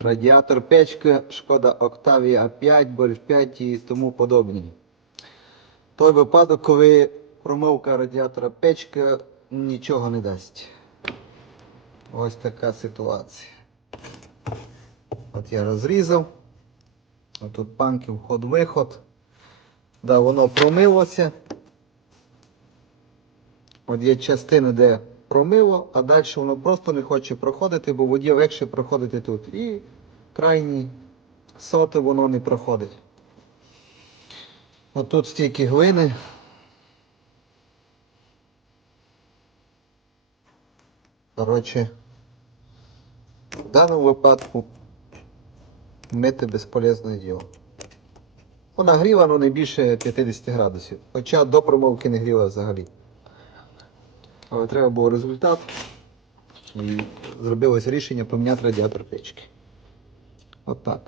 Радіатор печка, шкода Octavia 5, Golf 5 і тому подобні. Той випадок, коли промивка радіатора печка нічого не дасть. Ось така ситуація. От я розрізав. Тут панки вход-виход. Да, воно промилося. От є частини, де промило, а далі воно просто не хоче проходити, бо воді легше проходити тут. І крайні соти воно не проходить. От тут стільки глини. Коротше, в даному випадку мити безполезне діло. Вона гріла ну, не більше 50 градусів. Хоча до промовки не гріла взагалі. Але треба був результат. І зробилось рішення поміняти радіатор печки. От так.